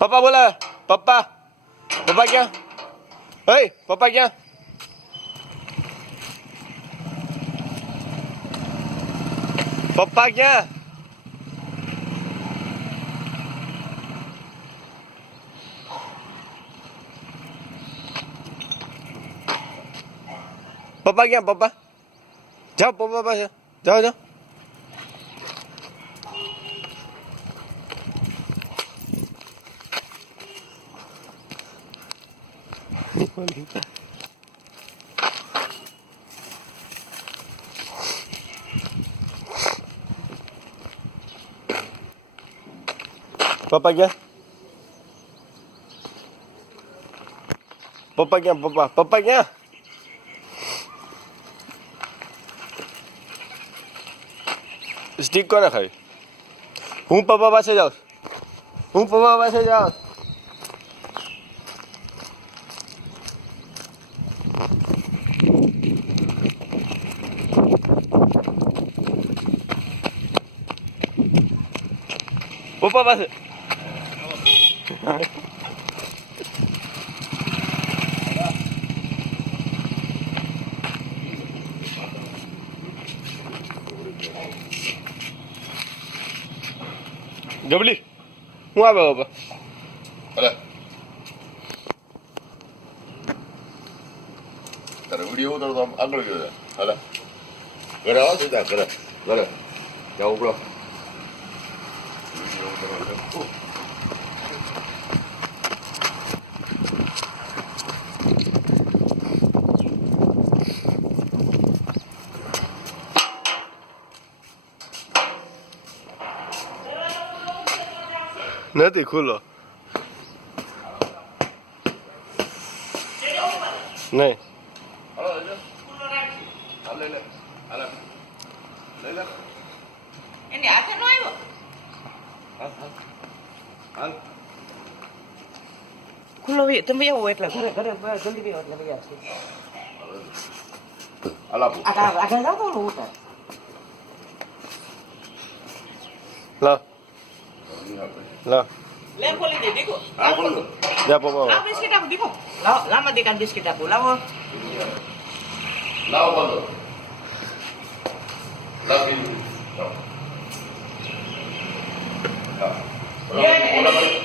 પપ્પા બોલા પપ્પા પપ્પા ક્યાં હે પપ્પા ક્યાં પપ્પા ક્યાં પપ્પા ક્યાં પપ્પા જાઓ પપ્પા પાસે જાઓ જાઓ પપ્પા ક્યાં પપ્પા ક્યાં પપ્પા ક્યાં સ્ટીક કોને ખાઈ હું પપ્પા પાસે જાઉં પપ્પા પાસે ગબલી હું આવે પપ્પા અરે તારે વિડીયો ઉતારો તો આગળ ગયો હાલે ઘરે આવો સીધા ઘરે જાઓ ઉપડો વિડીયો ઉતારો નથી ખુલ્લો નહીં એને હાથે નો આવ્યો ખુલ્લો તમે આવો એટલે ઘરે જલ્દી એટલે આગળ જાવ તો ઉતાર લા લા લે બોલી દે દીકો હા બોલો જા પપ્પા લાવ બિસ્કિટ આપો દીકો લાવ દીકા બિસ્કિટ આપો લાવો લાવો બોલો લાવો લે